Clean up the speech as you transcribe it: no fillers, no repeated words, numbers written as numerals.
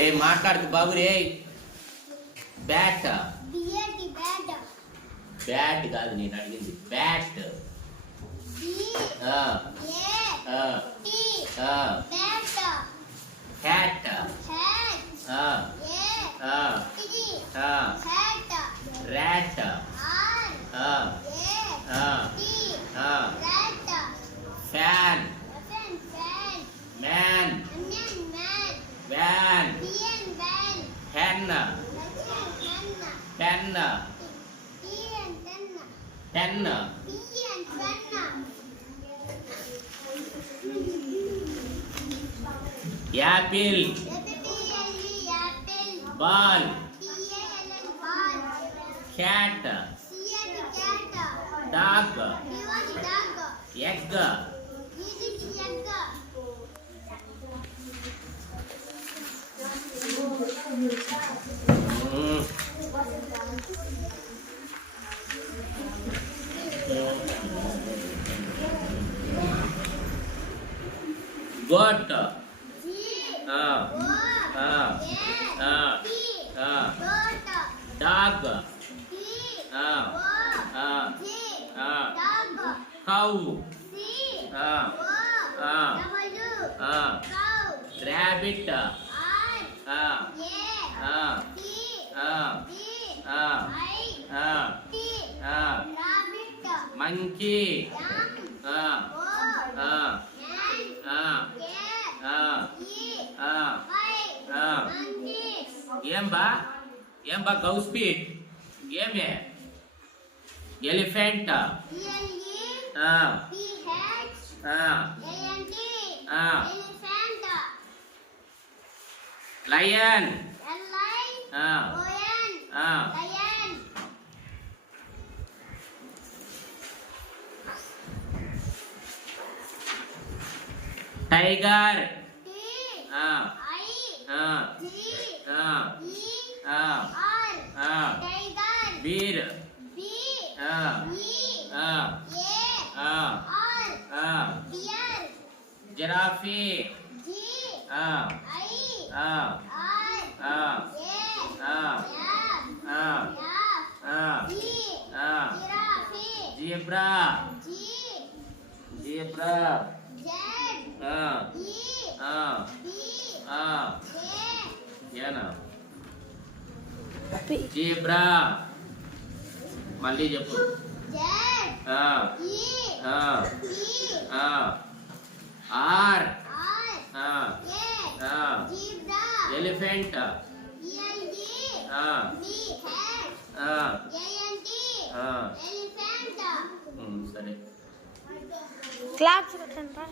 ఏ మాట్లాడుతు బాబు రే. Bat bat కాదు నేను అడిగింది bat. Hat rat fan man van hen pen pen Apple ball cat dog egg goat dog cow rabbit monkey ఏం బా గౌ స్పీడ్ ఏమే elephant lion tiger beer giraffe zebra ఏనా జీబ్రా మళ్ళీ చెప్పు ఆర్ ఎలిఫెంట్ సరే క్లాప్స్ కొట్టండి.